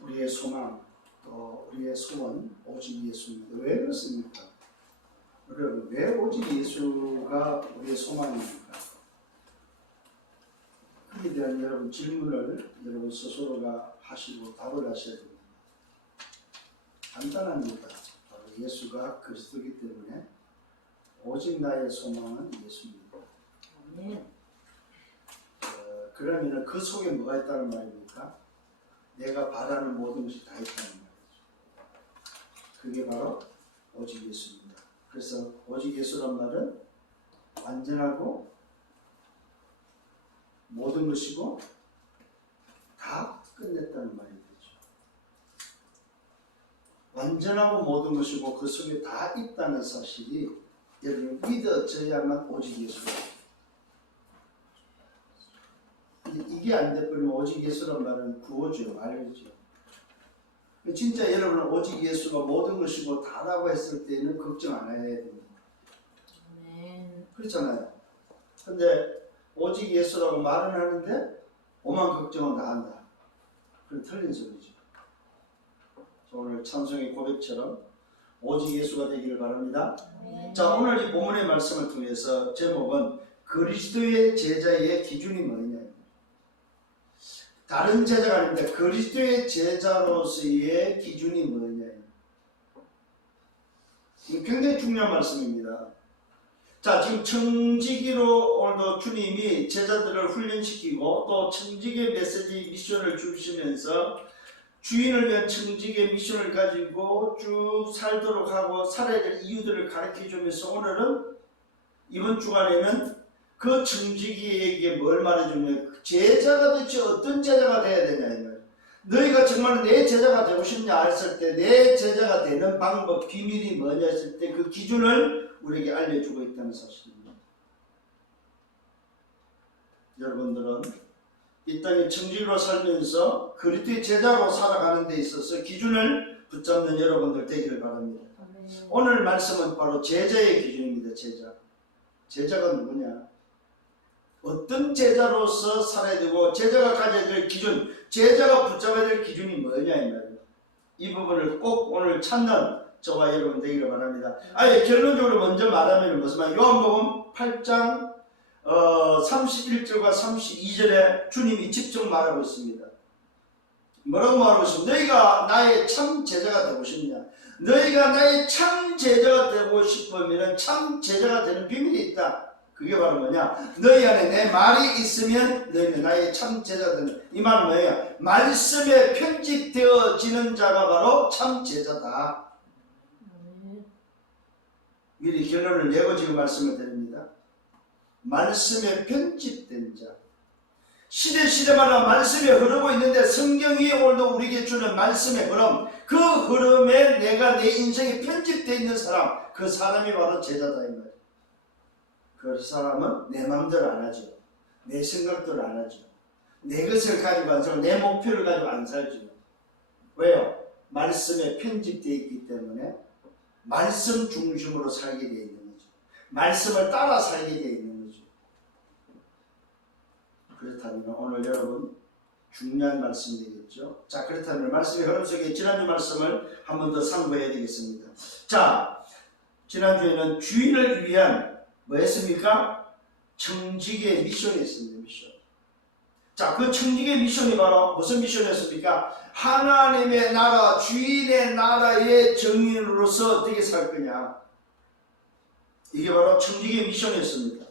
우리의 소망 또 우리의 소원 오직 예수입니다. 왜 그렇습니까? 여러분, 왜 오직 예수가 우리의 소망입니까? 그에 대한 여러분 질문을 여러분 스스로가 하시고 답을 하셔야 됩니다. 간단합니다. 바로 예수가 그리스도이기 때문에 오직 나의 소망은 예수입니다. 그러면 그 속에 뭐가 있다는 말입니까? 내가 바라는 모든 것이 다 있다는 말이죠. 그게 바로 오직 예수입니다. 그래서 오직 예수란 말은 완전하고 모든 것이고 다 끝냈다는 말이 되죠. 완전하고 모든 것이고 그 속에 다 있다는 사실이 여러분 믿어져야만 오직 예수입니다. 이게 안 돼버리면 오직 예수란 말은 구호죠, 말이죠. 진짜 여러분은 오직 예수가 모든 것이고 다라고 했을 때는 걱정 안 해야 됩니다. 그렇잖아요. 근데 오직 예수라고 말은 하는데 오만 걱정은 다 한다. 그건 틀린 소리죠. 오늘 찬송의 고백처럼 오직 예수가 되기를 바랍니다. 자, 오늘 이 본문의 말씀을 통해서 제목은 그리스도의 제자의 기준이 뭐냐. 다른 제자가 아닙니다. 그리스도의 제자로서의 기준이 뭐냐. 이거 굉장히 중요한 말씀입니다. 자, 지금 청지기로 오늘도 주님이 제자들을 훈련시키고 또 청지기의 메시지 미션을 주시면서 주인을 위한 청지기의 미션을 가지고 쭉 살도록 하고 살아야 될 이유들을 가르쳐 주면서 오늘은 이번 주간에는 그 청지기에게 뭘 말해주냐. 제자가 대체 어떤 제자가 돼야 되냐 이 말이야. 너희가 정말 내 제자가 되고 싶냐 했을 때 내 제자가 되는 방법, 비밀이 뭐냐 했을 때 그 기준을 우리에게 알려주고 있다는 사실입니다. 여러분들은 이 땅에 청지기로 살면서 그리스도의 제자로 살아가는 데 있어서 기준을 붙잡는 여러분들 되기를 바랍니다. 오늘 말씀은 바로 제자의 기준입니다. 제자가 누구냐? 어떤 제자로서 살아야 되고 제자가 가져야 될 기준, 제자가 붙잡아야 될 기준이 뭐냐 이 말이에요. 이 부분을 꼭 오늘 찾는 저와 여러분 되기를 바랍니다. 아예 결론적으로 먼저 말하면 무슨 말? 요한복음 8장 31절과 32절에 주님이 직접 말하고 있습니다. 뭐라고 말하고 있습니까? 너희가 나의 참 제자가 되고 싶냐? 너희가 나의 참 제자가 되고 싶으면 참 제자가 되는 비밀이 있다. 그게 바로 뭐냐? 너희 안에 내 말이 있으면 너희는 나의 참 제자가 되는. 이 말은 뭐예요? 말씀에 편집되어지는 자가 바로 참 제자다. 미리 결론을 내고 지금 말씀을 드립니다. 말씀에 편집된 자. 시대마다 말씀이 흐르고 있는데 성경이 오늘도 우리에게 주는 말씀의 흐름, 그 흐름에 내가 내 인생이 편집되어 있는 사람, 그 사람이 바로 제자다 이 말이에요. 그 사람은 내 마음대로 안 하죠. 내 생각대로 안 하죠. 내 것을 가지고 안 살고 내 목표를 가지고 안 살죠. 왜요? 말씀에 편집되어 있기 때문에 말씀 중심으로 살게 되어 있는 거죠. 말씀을 따라 살게 되어 있는 거죠. 그렇다면 오늘 여러분 중요한 말씀이 되겠죠. 자, 그렇다면 말씀의 흐름 속에 지난주 말씀을 한 번 더 상고해야 되겠습니다. 자, 지난주에는 주인을 위한 뭐였습니까? 청지기의 미션이 있습니다. 미션. 자, 그 청지기의 미션이 바로 무슨 미션이었습니까? 하나님의 나라, 주인의 나라의 정인으로서 어떻게 살 거냐. 이게 바로 청지기의 미션이었습니다.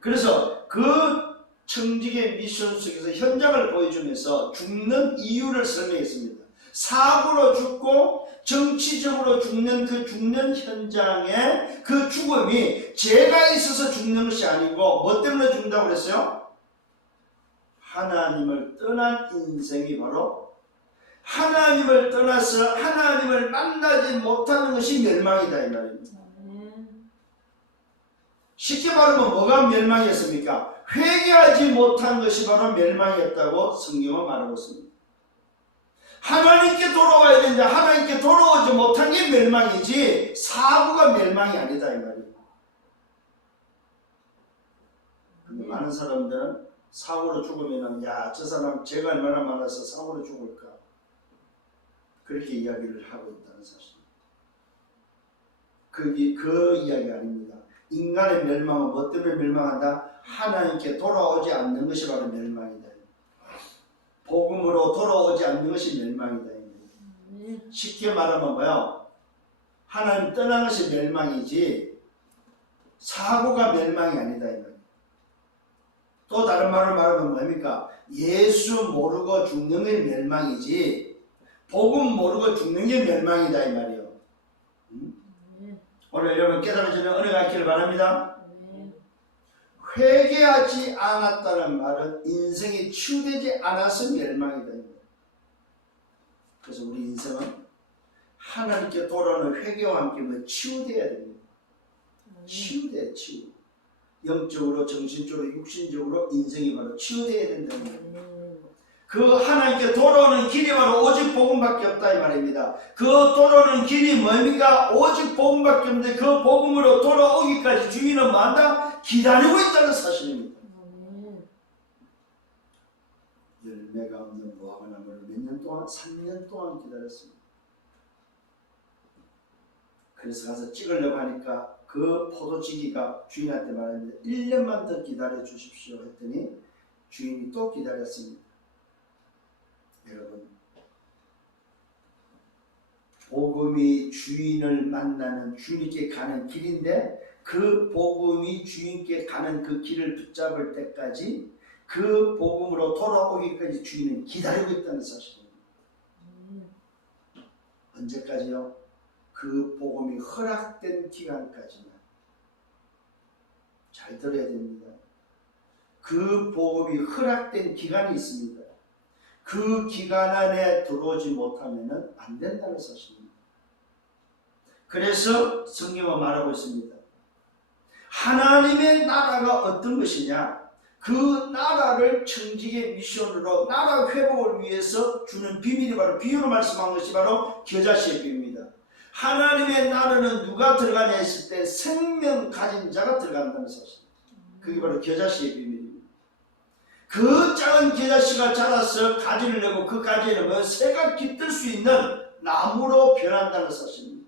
그래서 그 청지기의 미션 속에서 현장을 보여주면서 죽는 이유를 설명했습니다. 사고로 죽고 정치적으로 죽는 그 죽는 현장의 그 죽음이 죄가 있어서 죽는 것이 아니고 뭐 때문에 죽는다고 그랬어요? 하나님을 떠난 인생이 바로 하나님을 떠나서 하나님을 만나지 못하는 것이 멸망이다 이 말입니다. 쉽게 말하면 뭐가 멸망이었습니까? 회개하지 못한 것이 바로 멸망이었다고 성경은 말하고 있습니다. 하나님께 돌아와야 되는데 하나님께 돌아오지 못한 게 멸망이지 사고가 멸망이 아니다 이 말이에요. 근데 많은 사람들은 사고로 죽으면은 야, 저 사람 죄가 얼마나 많아서 사고로 죽을까? 그렇게 이야기를 하고 있다는 사실입니다. 그 이야기 아닙니다. 인간의 멸망은 뭐 때문에 멸망한다? 하나님께 돌아오지 않는 것이 바로 멸망이다. 복음으로 돌아오지 않는 것이 멸망이다. 쉽게 말하면 뭐요? 하나님 떠난 것이 멸망이지 사고가 멸망이 아니다. 또 다른 말로 말하면 뭡니까? 예수 모르고 죽는 게 멸망이지 복음 모르고 죽는 게 멸망이다 이 말이요. 오늘 여러분 깨달아지는 은혜가 있기를 바랍니다. 회개하지 않았다는 말은 인생이 치유되지 않아서 멸망이다. 그래서 우리 인생은 하나님께 돌아오는 회개와 함께 치유되어야 됩니다. 치유돼, 치유. 영적으로, 정신적으로, 육신적으로 인생이 바로 치유되어야 된다는 말입니다. 그 하나님께 돌아오는 길이 바로 오직 복음밖에 없다 이 말입니다. 그 돌아오는 길이 뭡니까? 오직 복음밖에 없는데 그 복음으로 돌아오기까지 주인은 뭐한다? 기다리고 있다는 사실입니다. 열매가 없는 무화과 나무를 몇 년 동안? 3년 동안 기다렸습니다. 그래서 가서 찍으려고 하니까 그 포도지기가 주인한테 말합니다. 1년만 더 기다려 주십시오 했더니 주인이 또 기다렸습니다. 여러분, 복음이 주인을 만나는 주님께 가는 길인데 그 복음이 주인께 가는 그 길을 붙잡을 때까지 그 복음으로 돌아오기까지 주인은 기다리고 있다는 사실입니다. 언제까지요? 그 복음이 허락된 기간까지만. 잘 들어야 됩니다. 그 복음이 허락된 기간이 있습니다. 그 기간 안에 들어오지 못하면 안 된다는 사실입니다. 그래서 성경은 말하고 있습니다. 하나님의 나라가 어떤 것이냐? 그 나라를 청지기의 미션으로 나라 회복을 위해서 주는 비밀이 바로 비유로 말씀한 것이 바로 겨자씨의 비유입니다. 하나님의 나라는 누가 들어가냐 했을 때 생명 가진 자가 들어간다는 사실입니다. 그게 바로 겨자씨의 비밀입니다. 그 작은 겨자씨가 자라서 가지를 내고 그 가지에는 뭐 새가 깃들 수 있는 나무로 변한다는 사실입니다.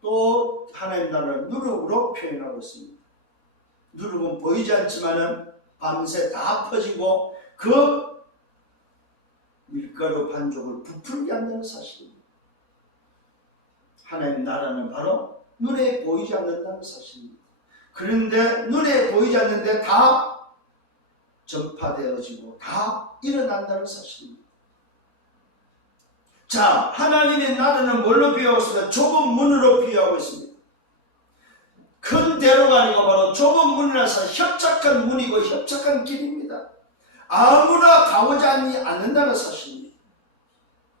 또 하나님 나라는 누룩으로 표현하고 있습니다. 누룩은 보이지 않지만은 밤새 다 퍼지고 그 밀가루 반죽을 부풀게 한다는 사실입니다. 하나님 나라는 바로 눈에 보이지 않는다는 사실입니다. 그런데 눈에 보이지 않는데 다 전파되어지고 다 일어난다는 사실입니다. 자, 하나님의 나라는 뭘로 비유하고 있습니다? 좁은 문으로 비유하고 있습니다. 큰 대로가 아니고 바로 좁은 문이라서 협착한 문이고 협착한 길입니다. 아무나 가고자 하지 않는다는 사실입니다.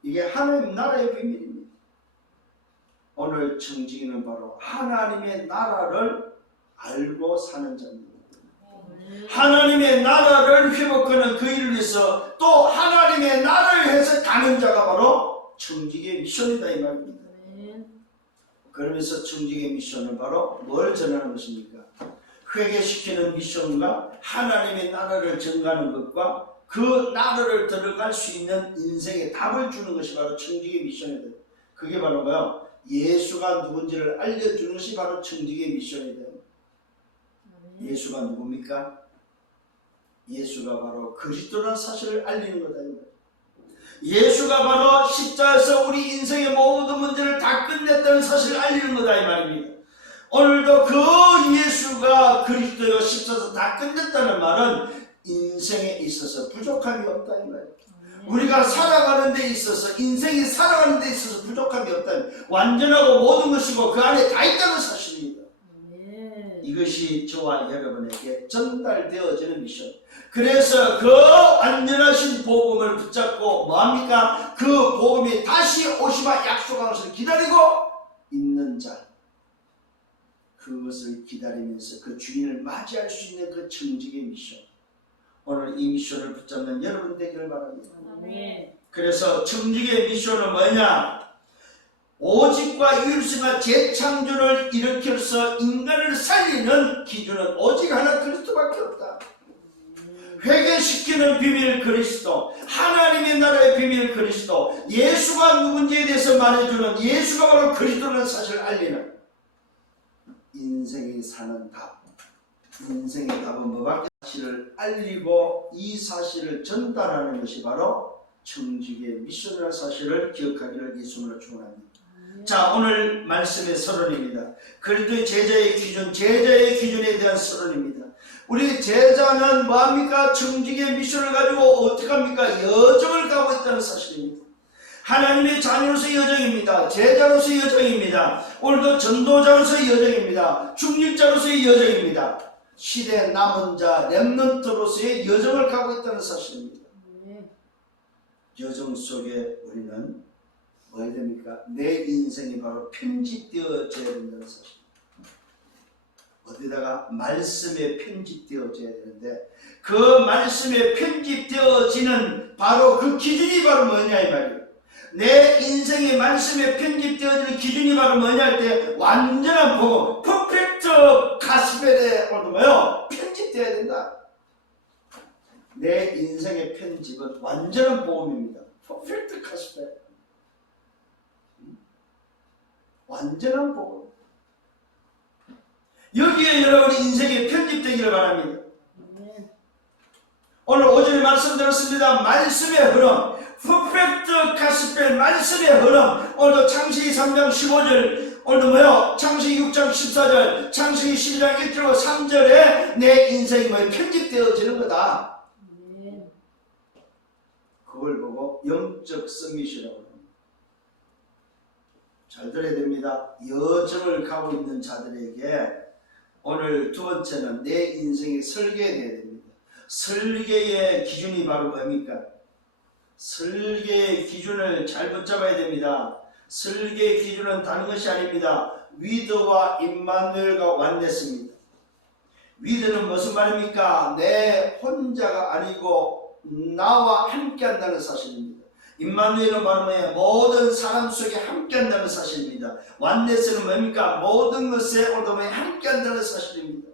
이게 하나님 나라의 비밀입니다. 오늘 청지기는 바로 하나님의 나라를 알고 사는 자입니다. 하나님의 나라를 회복하는 그 일을 위해서 또 하나님의 나라를 해서 가는 자가 바로 청지기의 미션이다 이 말입니다. 그러면서 청지기의 미션은 바로 뭘 전하는 것입니까? 회개시키는 미션과 하나님의 나라를 전가하는 것과 그 나라를 들어갈 수 있는 인생의 답을 주는 것이 바로 청지기의 미션이다. 그게 바로 뭐요? 예수가 누군지를 알려주는 것이 바로 청지기의 미션이다. 예수가 누굽니까? 예수가 바로 그리스도라는 사실을 알리는 거다. 예수가 바로 십자가에서 우리 인생의 모든 문제를 다 끝냈다는 사실을 알리는 거다 이 말입니다. 오늘도 그 예수가 그리스도여 십자가에서 다 끝냈다는 말은 인생에 있어서 부족함이 없다 이 말입니다. 우리가 살아가는 데 있어서 인생이 살아가는 데 있어서 부족함이 없다면 완전하고 모든 것이고 그 안에 다 있다는 사실입니다. 이것이 저와 여러분에게 전달되어지는 미션. 그래서 그 완전하신 복음을 붙잡고 뭐합니까? 그 복음이 다시 오시마 약속한 것을 기다리고 있는 자, 그것을 기다리면서 그 주인을 맞이할 수 있는 그 청지기의 미션. 오늘 이 미션을 붙잡는 여러분 되기를 바랍니다. 그래서 청지기의 미션은 뭐냐? 오직과 유일성과 재창조를 일으켜서 인간을 살리는 기준은 오직 하나 그리스도밖에 없다. 회개시키는 비밀 그리스도, 하나님의 나라의 비밀 그리스도, 예수가 누군지에 대해서 말해주는, 예수가 바로 그리스도라는 사실을 알리는 인생이 사는 답. 인생의 답은 뭐밖에 사실을 알리고 이 사실을 전달하는 것이 바로 청지기의 미션이라는 사실을 기억하기를 예수님으로 축원합니다. 자, 오늘 말씀의 서론입니다. 그리스도의 제자의 기준, 제자의 기준에 대한 서론입니다. 우리 제자는 뭐합니까? 청지기의 미션을 가지고 어떻게 합니까? 여정을 가고 있다는 사실입니다. 하나님의 자녀로서의 여정입니다. 제자로서의 여정입니다. 오늘도 전도자로서의 여정입니다. 중직자로서의 여정입니다. 시대의 남은 자, 렘넌트로서의 여정을 가고 있다는 사실입니다. 여정 속에 우리는 뭐 해야 됩니까? 내 인생이 바로 편집되어져야 된다는 사실. 어디다가 말씀에 편집되어져야 되는데 그 말씀에 편집되어지는 바로 그 기준이 바로 뭐냐 이 말이에요. 내 인생의 말씀에 편집되어지는 기준이 바로 뭐냐 할 때 완전한 복음, 퍼펙트 가스펠에 뭐요? 편집되어야 된다. 내 인생의 편집은 완전한 복음입니다. 퍼펙트 가스펠. 완전한 복음. 여기에 여러분의 인생이 편집되기를 바랍니다. 오늘 오전에 말씀드렸습니다. 말씀의 흐름, 퍼펙트 가스펠 말씀의 흐름. 오늘도 창세기 3장 15절, 오늘도 뭐요? 창세기 6장 14절, 창세기 12장 1절 3절에 내 인생이 뭐예요? 편집되어지는 거다. 그걸 보고 영적 서밋이라고 합니다. 잘 들어야 됩니다. 여정을 가고 있는 자들에게 오늘 두 번째는 내 인생이 설계되어야 됩니다. 설계의 기준이 바로 뭡니까? 설계의 기준을 잘 붙잡아야 됩니다. 설계의 기준은 다른 것이 아닙니다. 위드와 임마누엘과 완냈습니다. 위드는 무슨 말입니까? 내 혼자가 아니고 나와 함께 한다는 사실입니다. 임마누엘은 바로 뭐예요? 모든 사람 속에 함께 한다는 사실입니다. 완네스는 뭡니까? 모든 것에 오도에 함께 한다는 사실입니다.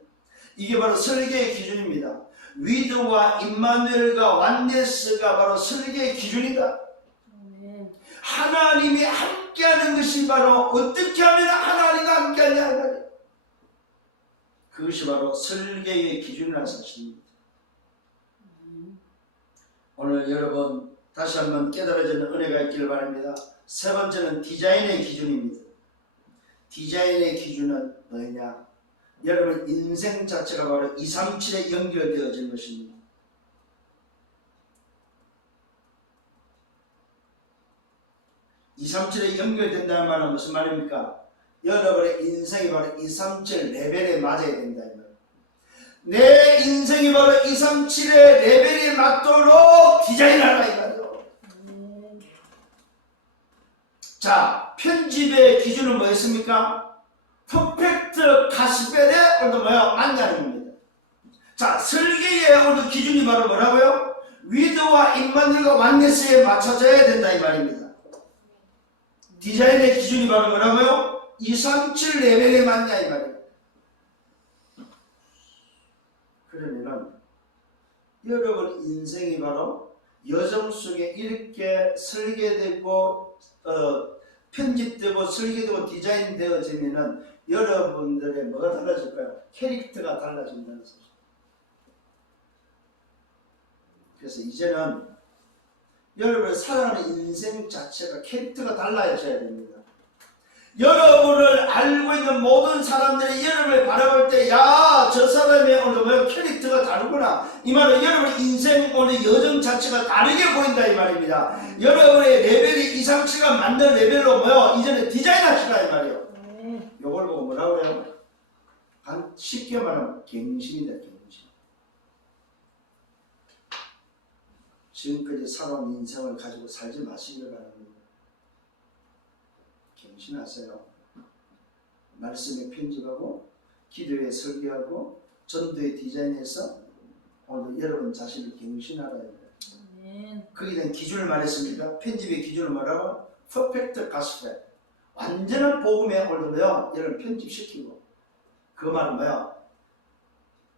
이게 바로 설계의 기준입니다. 위드와 임마누엘과 완네스가 바로 설계의 기준이다. 하나님이 함께하는 것이 바로 어떻게 하면 하나님과 함께하냐. 그것이 바로 설계의 기준이라는 사실입니다. 오늘 여러분 다시 한번 깨달아지는 은혜가 있기를 바랍니다. 세 번째는 디자인의 기준입니다. 디자인의 기준은 뭐냐? 여러분 인생 자체가 바로 237에 연결되어진 것입니다. (237에) 연결된다는 말은 무슨 말입니까? 여러분의 인생이 바로 237 레벨에 맞아야 된다. 내 인생이 바로 237의 레벨에 맞도록 디자인하라 이 말이에요. 자, 편집의 기준은 뭐였습니까? 퍼펙트 가스펠에 오늘도 뭐야? 맞냐는 겁니다. 자, 설계의 오늘 기준이 바로 뭐라고요? 위드와 임마누엘과 완네스에 맞춰져야 된다 이 말입니다. 디자인의 기준이 바로 뭐라고요? 237 레벨에 맞냐 이 말이에요. 그러면은 여러분 인생이 바로 여정 속에 이렇게 설계되고 편집되고 설계되고 디자인되어지면은 여러분들의 뭐가 달라질까요? 캐릭터가 달라진다는 사실. 그래서 이제는 여러분의 살아가는 인생 자체가 캐릭터가 달라져야 됩니다. 여러분을 알고 있는 모든 사람들이 여러분을 바라볼 때, 야, 저 사람의 오늘 캐릭터가 다르구나. 이 말은 여러분 인생 오늘 여정 자체가 다르게 보인다 이 말입니다. 여러분의 레벨이 이상치가 맞는 레벨로 뭐요? 이제는 디자인하시라 이 말이에요. 요걸 보고 뭐라고 그래요? 쉽게 말하면 갱신이다, 갱신. 지금까지 살아온 인생을 가지고 살지 마시기를 바랍니다. 갱신하세요. 말씀에 편집하고 기도에 설계하고 전도에 디자인해서 오늘 여러분 자신을 갱신하라. 거기에 대한 기준을 말했습니다. 편집의 기준을 뭐라고? 퍼펙트 가스펠. 완전한 복음에 오늘도요 여러분 편집시키고 그 말은 뭐야?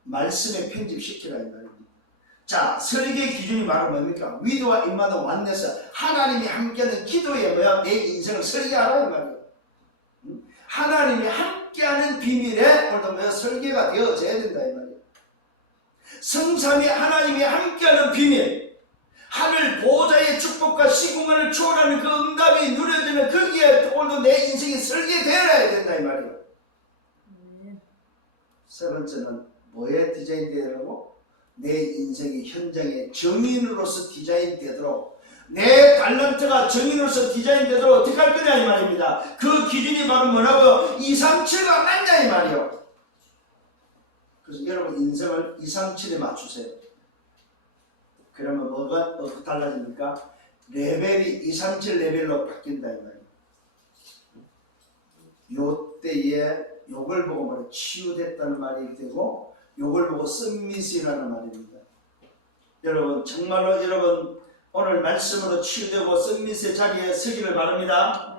말씀에 편집시키라 이 말입니다. 자, 설계의 기준이 바로 뭡니까? 위도와 임마는 완내서 하나님이 함께하는 기도에 뭐야? 내 인생을 설계하라 이 말이에요. 하나님이 함께하는 비밀에 오늘도 뭐야? 설계가 되어져야 된다 이 말이에요. 성삼위 하나님이 함께하는 비밀, 하늘 보호자의 축복과 시공간을 초월하는 그 응답이 누려지는 거기에 오늘도 내 인생이 설계되어야 된다 이 말이에요. 세 번째는 뭐에 디자인되라고? 내 인생이 현장의 정인으로서 디자인되도록, 내 탤런트가 정인으로서 디자인되도록 어떻게 할 거냐 이 말입니다. 그 기준이 바로 뭐라고요? 237과 맞냐 이 말이요. 그래서 여러분 인생을 237에 맞추세요. 그러면 뭐가 어떻게 달라집니까? 레벨이 237 레벨로 바뀐다 이 말이에요. 요때에 요걸 보고 말해 치유됐다는 말이 되고, 요걸 보고 썸밋이라는 말입니다. 여러분 정말로 여러분 오늘 말씀으로 치유되고 썸밋의 자리에 서기를 바랍니다.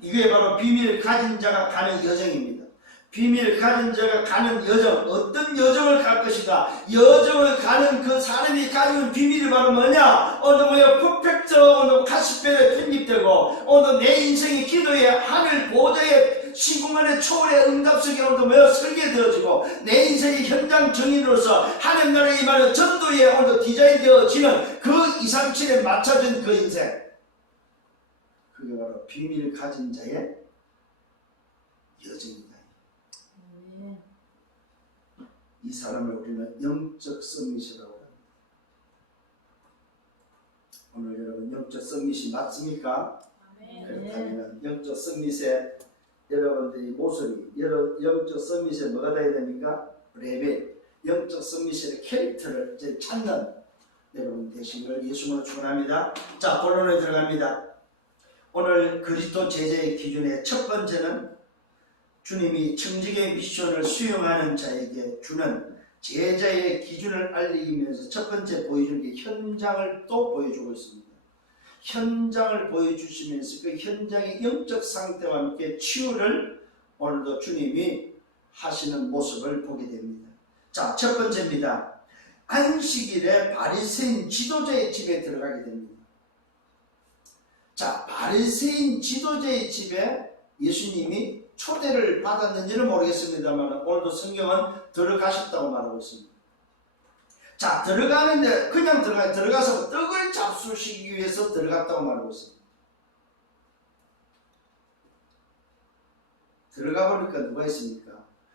이게 바로 비밀 가진 자가 가는 여정입니다. 비밀 가진 자가 가는 여정, 어떤 여정을 갈 것인가? 여정을 가는 그 사람이 가진 비밀이 바로 뭐냐? 오늘 뭐야? 퍼펙트 오늘 가시벨에 편집되고, 오늘 내 인생의 기도에 하늘 보좌의 시공간의 초월의 응답 속에 오늘도 뭐야? 설계되어지고, 내 인생의 현장 정인으로서 하나님 나라의 임하는 전도에 오늘도 디자인되어지는 그 237에 맞춰진 그 인생, 그게 바로 비밀 가진 자의 여정입니다. 이 사람을 우리는 영적 썸밋이라고 합니다. 오늘 여러분 영적 썸밋이 맞습니까? 그렇다면 영적 썸밋에 여러분들이 모습이, 영적 썸밋에 뭐가 돼야 됩니까? 레벨, 영적 썸밋의 캐릭터를 이제 찾는 여러분 되시기를 예수님으로 축원합니다. 자, 본론에 들어갑니다. 오늘 그리스도 제자의 기준의 첫 번째는 주님이 청지기의 미션을 수행하는 자에게 주는 제자의 기준을 알리면서 첫 번째 보여주는 게 현장을 또 보여주고 있습니다. 현장을 보여주시면서 그 현장의 영적 상태와 함께 치유를 오늘도 주님이 하시는 모습을 보게 됩니다. 자, 첫 번째입니다. 안식일에 바리새인 지도자의 집에 들어가게 됩니다. 자, 바리새인 지도자의 집에 예수님이 초대를 받았는지는 모르겠습니다만 오늘도 성경은 들어가셨다고 말하고 있습니다. 자, 들어가는데 그냥 들어가서 떡을 잡수시기 위해서 들어갔다고 말하고 있습니다. 들어가 보니까 누가 있습니까?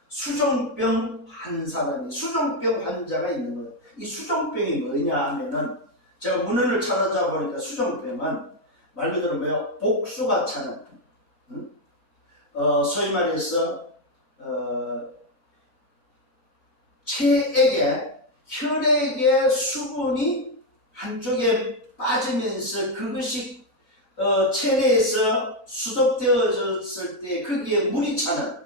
수종병 한 사람이, 수종병 환자가 있는 거예요. 이 수종병이 뭐냐 하면은, 제가 문헌을 찾아보니까 보니까 수종병은 말 그대로 뭐예요? 복수가 차는, 소위 말해서 혈액의 수분이 한쪽에 빠지면서 그것이 체내에서 수독되어졌을 때 거기에 물이 차는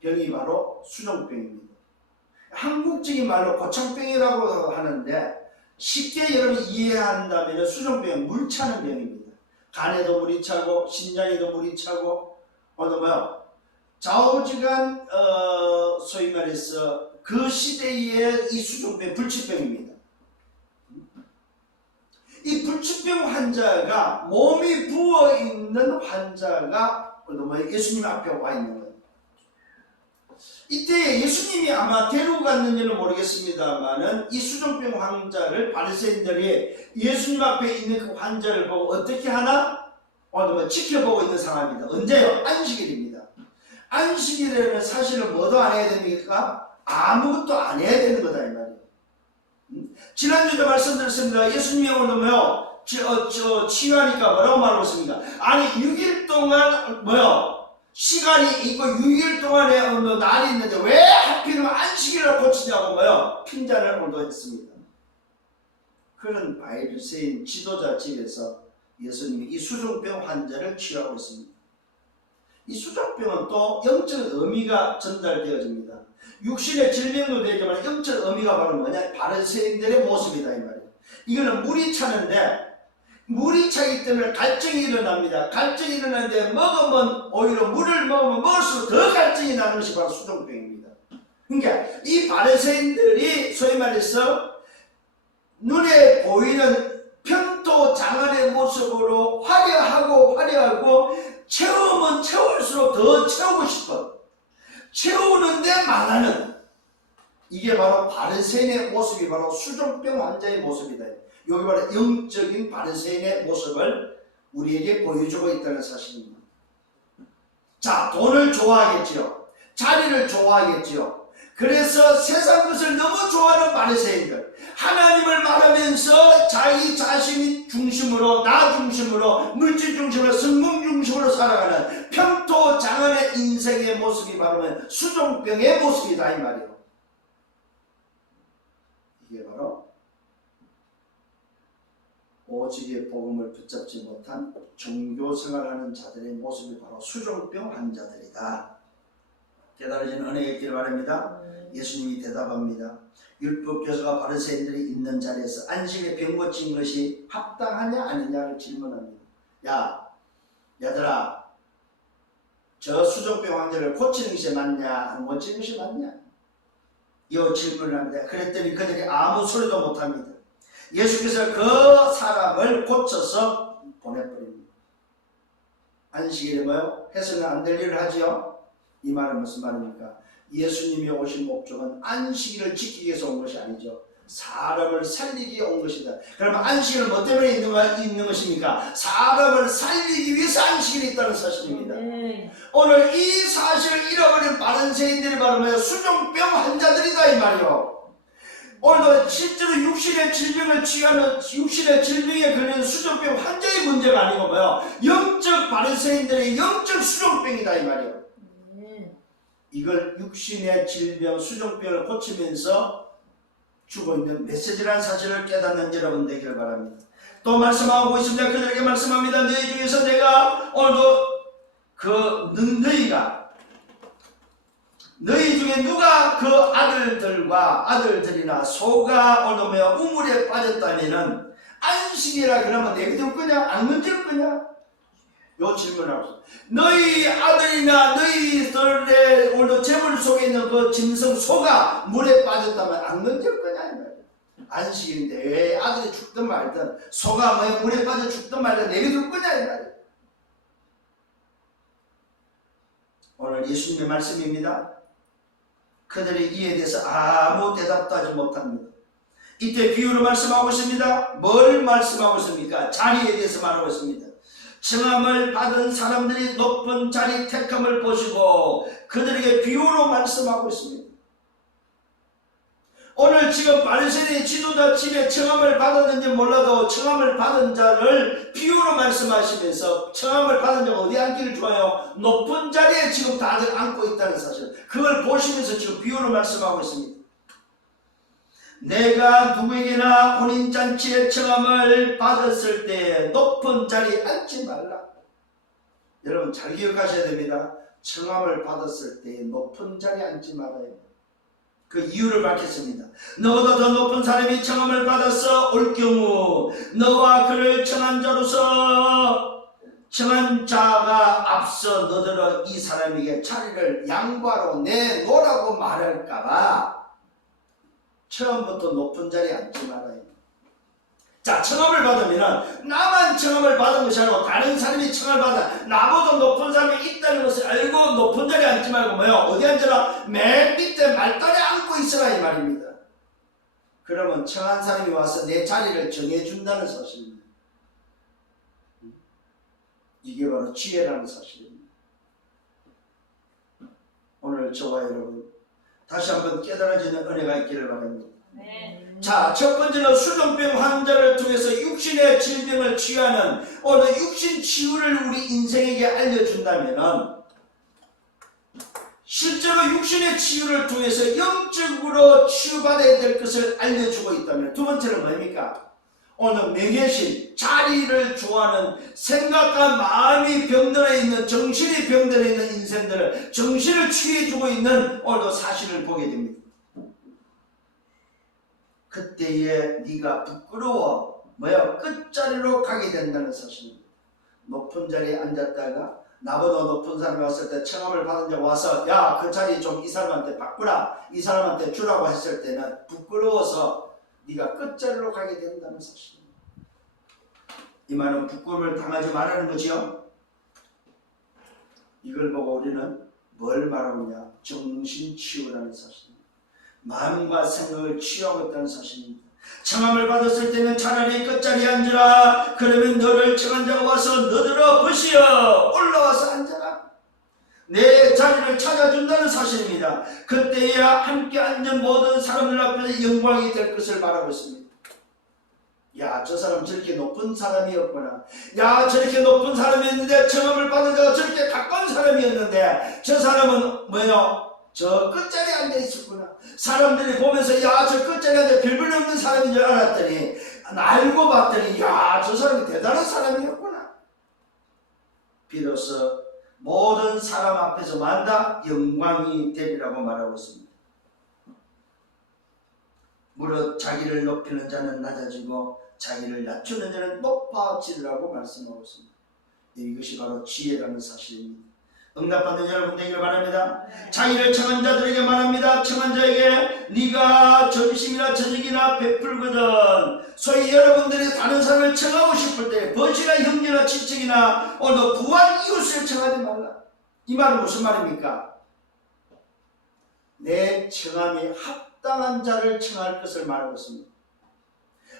병이 바로 수종병입니다. 한국적인 말로 고창병이라고 하는데, 쉽게 여러분이 이해한다면 수종병은 물 차는 병입니다. 간에도 물이 차고 신장에도 물이 차고, 좌우지간 소위 말해서 그 시대의 이 수종병 불치병입니다. 이 불치병 환자가 몸이 부어있는 환자가 예수님 앞에 와 있는 거예요. 이때 예수님이 아마 데리고 갔는지는 모르겠습니다만은 이 수종병 환자를 바리새인들이 예수님 앞에 있는 그 환자를 보고 어떻게 하나? 지켜보고 있는 상황입니다. 언제요? 안식일입니다. 안식일에는 사실은 뭐도 안 해야 됩니까? 아무것도 안 해야 되는 거다 이 말이에요. 지난주에도 말씀드렸습니다. 예수님이 오늘 치유하니까 뭐라고 말하고 있습니까? 아니 6일 동안 시간이 있고 6일 동안에 날이 있는데 왜 하필이면 안식일을 고치냐고 핀잔을 언도했습니다. 그런 바리새인 지도자 집에서 예수님이 이 수종병 환자를 치유하고 있습니다. 이 수종병은 또 영적 의미가 전달되어집니다. 육신의 질병도 되지만 영적 의미가 바로 뭐냐? 바리새인들의 모습이다 이 말이에요. 이거는 물이 차는데, 물이 차기 때문에 갈증이 일어납니다. 갈증이 일어나는데 오히려 물을 먹으면 먹을수록 더 갈증이 나는 것이 바로 수종병입니다. 그러니까 이 바리새인들이 소위 말해서 눈에 보이는 평토 장안의 모습으로 화려하고 채우면 채울수록 더 채우고 싶어 채우는데 말하는 이게 바로 바리새인의 모습이 바로 수종병 환자의 모습이다. 여기 바로 영적인 바리새인의 모습을 우리에게 보여주고 있다는 사실입니다. 자, 돈을 좋아하겠지요. 자리를 좋아하겠지요. 그래서 세상 것을 너무 좋아하는 바리새인들, 하나님을 말하면서 자기 자신 중심으로, 나 중심으로, 물질 중심으로, 성공 중심으로 살아가는 평토 장안의 인생의 모습이 바로 수종병의 모습이다 이 말이에요. 이게 바로 오직의 복음을 붙잡지 못한 종교생활하는 자들의 모습이 바로 수종병 환자들이다. 깨달아진 은혜가 있기를 바랍니다. 예수님이 대답합니다. 율법교사가 바리새인들이 있는 자리에서 안식에 병 고친 것이 합당하냐 아니냐를 질문합니다. 야, 얘들아, 저 수종병 환자를 고치는 것이 맞냐 안 고치는 것이 맞냐? 이 질문을 합니다. 그랬더니 그들이 아무 소리도 못합니다. 예수께서 그 사람을 고쳐서 보내버립니다. 안식일에 뭐요? 해서는 안 될 일을 하지요. 이 말은 무슨 말입니까? 예수님이 오신 목적은 안식일을 지키기 위해서 온 것이 아니죠. 사람을 살리기 위해 온 것이다. 그러면 안식일은 뭐 때문에 있는 것입니까? 사람을 살리기 위해서 안식일이 있다는 사실입니다. 오늘 이 사실을 잃어버린 바리새인들이 바로 뭐예요? 수종병 환자들이다 이 말이요. 오늘도 실제로 육신의 질병을 취하는 육신의 질병에 걸리는 수종병 환자의 문제가 아니고 뭐예요? 영적 바리새인들의 영적 수종병이다 이 말이에요. 이걸 육신의 질병, 수종병을 고치면서 주고 있는 메시지라는 사실을 깨닫는 여러분 되기를 바랍니다. 또 말씀하고 있습니다. 그들에게 말씀합니다. 너희 중에서 내가 오늘도 너희 중에 누가 그 아들들이나 소가 오늘 우물에 빠졌다면은 안식이라 그러면 내게 거냐? 안 건질 거냐? 요 질문을 하고 있습니다. 너희 아들이나 너희들의 오늘 재물 속에 있는 그 짐승 소가 물에 빠졌다면 안 건질 거냐? 안식일인데 왜 아들이 죽든 말든 소가 물에 빠져 죽든 말든 내비둘 거냐? 이 말이에요. 오늘 예수님의 말씀입니다. 그들이 이에 대해서 아무 대답도 하지 못합니다. 이때 비유로 말씀하고 있습니다. 뭘 말씀하고 있습니까? 자리에 대해서 말하고 있습니다. 청함을 받은 사람들이 높은 자리 택함을 보시고 그들에게 비유로 말씀하고 있습니다. 오늘 지금 바리새인의 지도자 집에 청함을 받았는지 몰라도 청함을 받은 자를 비유로 말씀하시면서 청함을 받은 자가 어디 앉기를 좋아요? 높은 자리에 지금 다들 앉고 있다는 사실, 그걸 보시면서 지금 비유로 말씀하고 있습니다. 내가 누구에게나 혼인잔치에 청함을 받았을 때 높은 자리에 앉지 말라. 여러분 잘 기억하셔야 됩니다. 청함을 받았을 때 높은 자리에 앉지 말아요. 그 이유를 밝혔습니다. 너보다 더 높은 사람이 청함을 받아서 올 경우 너와 그를 청한 자가 앞서 너더러 이 사람에게 자리를 양보하러 내놓으라고 말할까봐 처음부터 높은 자리에 앉지 말아요. 자, 청함을 받으면 나만 청함을 받은 것이 아니고 다른 사람이 청함을 받아 나보다 높은 사람이 있다는 것을 알고 높은 자리에 앉지 말고 뭐요? 어디 앉으라? 맨 밑에 말단에 앉고 있으라 이 말입니다. 그러면 청한 사람이 와서 내 자리를 정해준다는 사실입니다. 이게 바로 지혜라는 사실입니다. 오늘 저와 여러분 다시 한번 깨달아지는 은혜가 있기를 바랍니다. 자, 첫 번째는 수종병 환자를 통해서 육신의 질병을 취하는 오늘 육신 치유를 우리 인생에게 알려준다면은 실제로 육신의 치유를 통해서 영적으로 치유받아야 될 것을 알려주고 있다면 두 번째는 뭡니까? 오늘 명예신, 자리를 좋아하는 생각과 마음이 병들어 있는, 정신이 병들어 있는 인생들을 정신을 취해주고 있는 오늘도 사실을 보게 됩니다. 그때에 네가 부끄러워 끝자리로 가게 된다는 사실입니다. 높은 자리에 앉았다가 나보다 높은 사람이 왔을 때 청함을 받은 자 와서 야, 그 자리 좀 이 사람한테 바꾸라, 이 사람한테 주라고 했을 때는 부끄러워서 네가 끝자리로 가게 된다는 사실입니다. 이 말은 부끄러움을 당하지 말라는 거지요. 이걸 보고 우리는 뭘 말하고 있냐? 정신치유라는 사실입니다. 마음과 생각을 치유하고 있다는 사실입니다. 청함을 받았을 때는 차라리 끝자리에 앉으라. 그러면 너를 청한 자가 와서 너들어 보시어 올라와서 앉아라. 내 자리를 찾아준다는 사실입니다. 그때야 함께 앉은 모든 사람들 앞에서 영광이 될 것을 말하고 있습니다. 야, 저 사람 저렇게 높은 사람이었구나. 야, 저렇게 높은 사람이었는데 청함을 받은 자가 저렇게 가까운 사람이었는데 저 사람은 뭐예요? 저 끝자리에 앉아 있었구나. 사람들이 보면서 야, 저 끝자리에 앉아 별별 없는 사람인 줄 알았더니 알고 봤더니 야, 저 사람이 대단한 사람이었구나. 비로소 모든 사람 앞에서 만다 영광이 되리라고 말하고 있습니다. 무릇 자기를 높이는 자는 낮아지고 자기를 낮추는 자는 높아지리라고 말씀하고 있습니다. 이것이 바로 지혜라는 사실입니다. 응답받는 여러분 되기를 바랍니다. 자기를 청한 자들에게 말합니다. 청한 자에게 네가 점심이나 저녁이나 베풀거든. 소위 여러분들이 다른 사람을 청하고 싶을 때 버지나 형제나 친척이나 오늘 부한 이웃을 청하지 말라. 이 말은 무슨 말입니까? 내 청함이 합당한 자를 청할 것을 말하고 있습니다.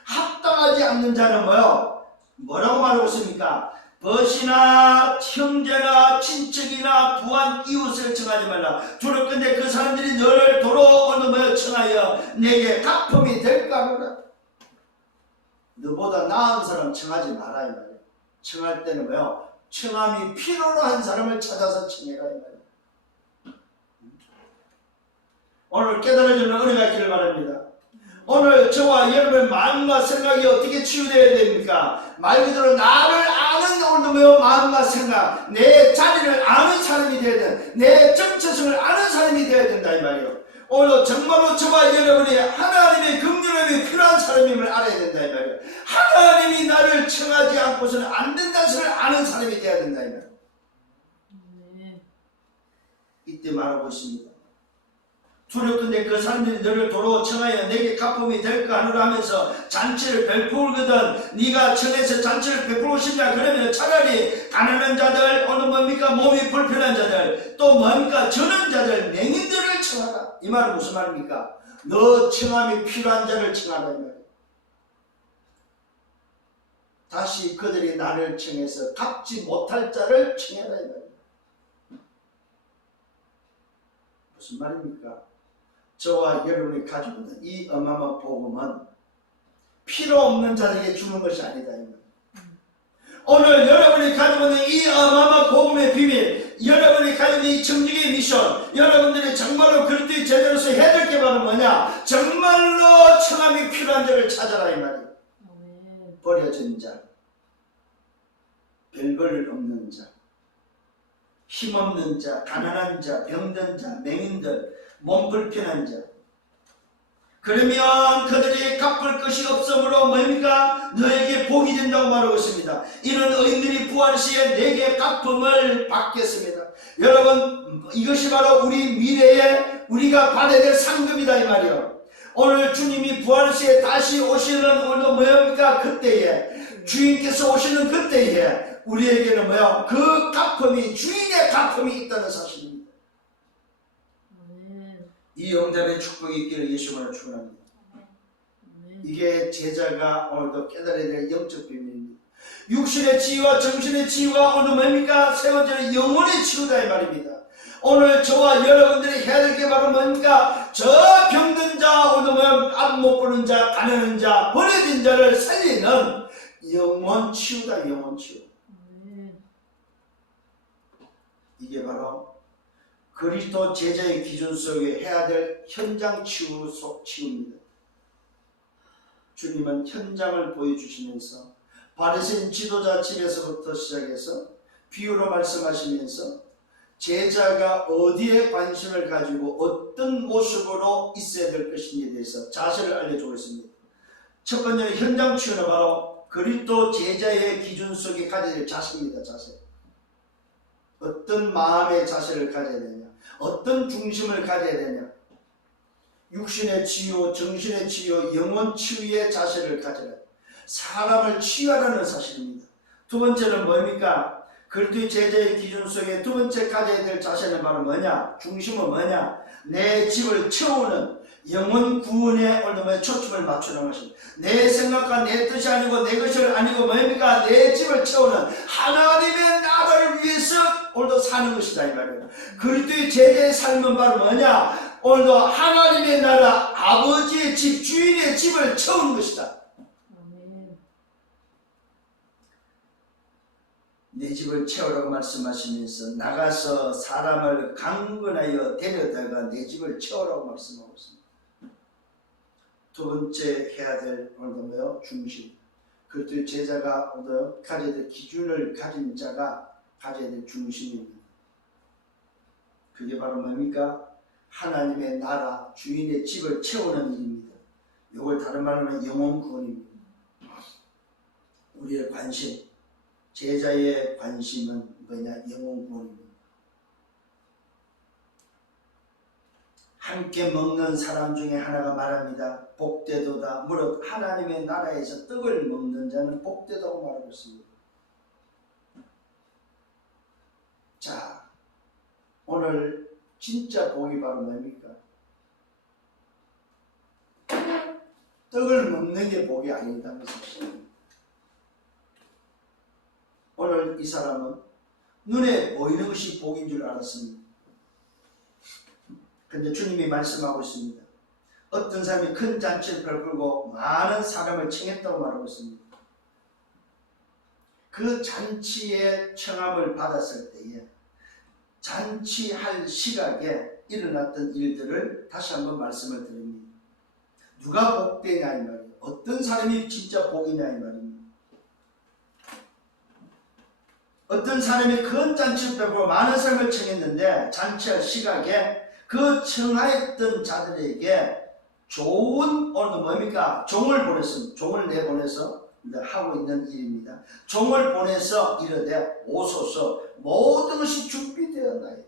합당하지 않는 자는 뭐요? 뭐라고 말하고 있습니까? 벗이나 형제나 친척이나 부한 이웃을 청하지 말라. 주로 근데 그 사람들이 너를 도로 어느 뭐 청하여 내게 갚음이 될까 보라. 너보다 나은 사람 청하지 마라 이 말이에요. 청할 때는 뭐요? 청함이 필요로 한 사람을 찾아서 청해라 이 말이에요. 오늘 깨달아주는 은혜가 있기를 바랍니다. 오늘 저와 여러분의 마음과 생각이 어떻게 치유되어야 됩니까? 말 그대로 나를 아는 오늘 마음과 생각, 내 자리를 아는 사람이 되어야 된다. 내 정체성을 아는 사람이 되어야 된다 이 말이에요. 오늘 정말로 저와 여러분이 하나님의 긍휼함이 필요한 사람임을 알아야 된다 이 말이에요. 하나님이 나를 청하지 않고서는 안 된다는 것을 아는 사람이 되어야 된다 이 말이에요. 이때 말하고 있습니다. 두렵던데 그 사람들이 너를 도로 청하여 내게 갚음이 될까 하느라 하면서 잔치를 베풀거든. 네가 청해서 잔치를 베풀고 싶냐? 그러면 차라리 가난한 자들, 오늘 뭡니까? 몸이 불편한 자들, 또 뭡니까? 저는 자들, 맹인들을 청하라. 이 말은 무슨 말입니까? 너 청함이 필요한 자를 청하라 이 말이에요. 다시 그들이 나를 청해서 갚지 못할 자를 청해라 이 말이에요. 무슨 말입니까? 저와 여러분이 가지고 있는 이 어마어마한 복음은 필요 없는 자에게 주는 것이 아니다. 오늘 여러분이 가지고 있는 이 어마어마한 복음의 비밀, 여러분이 가지고 있는 이 정직의 미션, 여러분들이 정말로 그리스도의 제자로서 해야 될 게 바로 뭐냐? 정말로 청함이 필요한 자를 찾아라 이 말이에요. 버려진 자, 별볼 없는 자, 힘없는 자, 가난한 자, 병든 자, 맹인들, 몸 불편한 자. 그러면 그들이 갚을 것이 없으므로 뭡니까? 너에게 복이 된다고 말하고 있습니다. 이는 의인들이 부활 시에 내게 갚음을 받겠습니다. 여러분, 이것이 바로 우리 미래에 우리가 받아야 될 상급이다 이 말이요. 오늘 주님이 부활 시에 다시 오시는 오늘 뭡니까? 그때에 주인께서 오시는 그때에 우리에게는 뭐야? 그 갚음이 주인의 갚음이 있다는 사실입니다. 이 응답의 축복이 있기를 예수님으로 축원합니다. 이게 제자가 오늘도 깨달아야 될 영적 비밀입니다. 육신의 치유와 정신의 치유가 오늘 뭡니까? 세 번째는 영혼의 치유다 이 말입니다. 오늘 저와 여러분들이 해야 될 게 바로 뭡니까? 저 병든 자, 오늘 앞 못 보는 자, 가난한 자, 버려진 자를 살리는 영혼 치유다 영혼 치유. 이게 바로 그리스도 제자의 기준 속에 해야 될 현장 치유입니다. 주님은 현장을 보여주시면서 바리새인 지도자 집에서부터 시작해서 비유로 말씀하시면서 제자가 어디에 관심을 가지고 어떤 모습으로 있어야 될 것인지에 대해서 자세를 알려주고 있습니다. 첫 번째는 현장 치유는 바로 그리스도 제자의 기준 속에 가져야 될 자세입니다. 자세. 어떤 마음의 자세를 가져야 되냐, 어떤 중심을 가져야 되냐. 육신의 치유, 정신의 치유, 영혼 치유의 자세를 가져라. 사람을 치유하라는 사실입니다. 두 번째는 뭡니까? 그리스도의 제자의 기준 속에 두 번째 가져야 될 자세는 바로 뭐냐? 중심은 뭐냐? 내 집을 채우는 영혼 구원에 오늘 초점을 맞추는 것입니다. 내 생각과 내 뜻이 아니고 내 것이 아니고 뭡니까? 내 집을 채우는 하나님의 나라를 위해서 오늘도 사는 것이다 이 말이에요. 그리스도의 제자의 삶은 바로 뭐냐? 오늘도 하나님의 나라, 아버지의 집, 주인의 집을 채우는 것이다. 내 집을 채우라고 말씀하시면서 나가서 사람을 강건하여 데려다가 내 집을 채우라고 말씀하고 있습니다. 두 번째 해야 될 오늘도 뭐요? 중심. 그리스도의 제자가 오늘 가져야 될 기준을 가진 자가 가져야 될 중심입니다. 그게 바로 뭡니까? 하나님의 나라, 주인의 집을 채우는 일입니다. 이걸 다른 말로 하면 영혼 구원입니다. 우리의 관심, 제자의 관심은 뭐냐? 영혼 구원입니다. 함께 먹는 사람 중에 하나가 말합니다. 복되도다. 무릇 하나님의 나라에서 떡을 먹는 자는 복되다고 말하고 있습니다. 자, 오늘 진짜 복이 바로 뭡니까? 떡을 먹는 게 복이 아니다는 사실입니다. 오늘 이 사람은 눈에 보이는 것이 복인 줄 알았습니다. 그런데 주님이 말씀하고 있습니다. 어떤 사람이 큰 잔치를 베풀고 많은 사람을 청했다고 말하고 있습니다. 그 잔치의 청함을 받았을 때에 잔치할 시각에 일어났던 일들을 다시 한번 말씀을 드립니다. 누가 복되냐 이 말이에요. 어떤 사람이 진짜 복이냐 이 말입니다. 어떤 사람이 큰 잔치를 베풀고 많은 사람을 청했는데 잔치할 시각에 그 청하였던 자들에게 좋은 오늘 뭡니까? 종을 보냈습니다. 종을 내보내서 하고 있는 일입니다. 종을 보내서 이르되 오소서 모든 것이 준비되었나이다.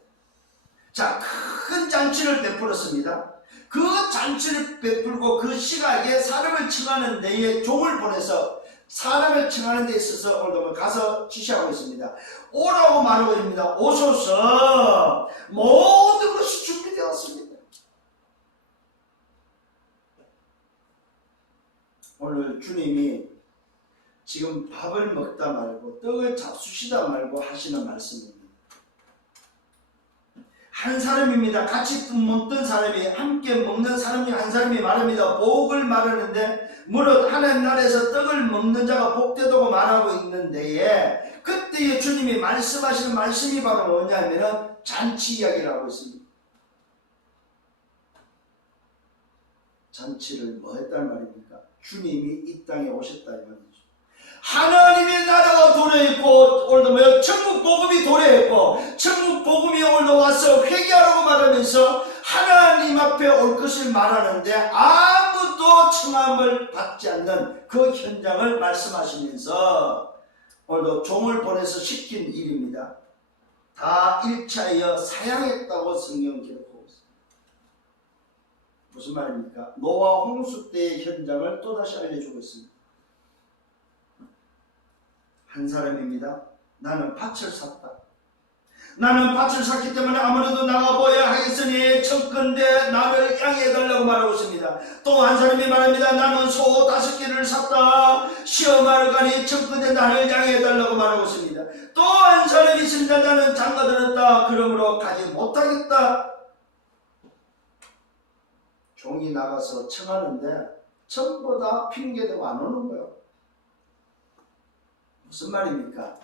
자, 큰 잔치를 베풀었습니다. 그 잔치를 베풀고 그 시각에 사람을 청하는 데에 종을 보내서 사람을 청하는 데 있어서 오늘 가서 지시하고 있습니다. 오라고 말하고 있습니다. 오소서 모든 것이 준비되었습니다. 오늘 주님이 지금 밥을 먹다 말고 떡을 잡수시다 말고 하시는 말씀입니다. 한 사람입니다. 같이 먹던 사람이 함께 먹는 사람 중 한 사람이 말합니다. 복을 말하는데 무릇 하나님 나라에서 떡을 먹는 자가 복되다고 말하고 있는데 그때에 주님이 말씀하시는 말씀이 바로 뭐냐면 잔치 이야기를 하고 있습니다. 잔치를 뭐 했단 말입니까? 주님이 이 땅에 오셨다 이 말이죠. 하나님의 나라가 도래했고 오늘도 뭐요? 천국 복음이 도래했고 천국 복음이 오늘도 와서 회개하라고 말하면서 하나님 앞에 올 것을 말하는데 아무도 청함을 받지 않는 그 현장을 말씀하시면서 오늘도 종을 보내서 시킨 일입니다. 다 일차하여 사양했다고 성경 기록하고 있습니다. 무슨 말입니까? 노아 홍수 때의 현장을 또다시 알려주고 있습니다. 한 사람입니다. 나는 밭을 샀다. 나는 밭을 샀기 때문에 아무래도 나가보아야 하겠으니 청컨대 나를 양해해달라고 말하고 있습니다. 또 한 사람이 말합니다. 나는 소 5개를 샀다. 시험하러 가니 청컨대 나를 양해해달라고 말하고 있습니다. 또 한 사람이 있습니다. 나는 장가 들었다. 그러므로 가지 못하겠다. 종이 나가서 청하는데 전부 다 핑계대고 안 오는 거예요. 무슨 말입니까?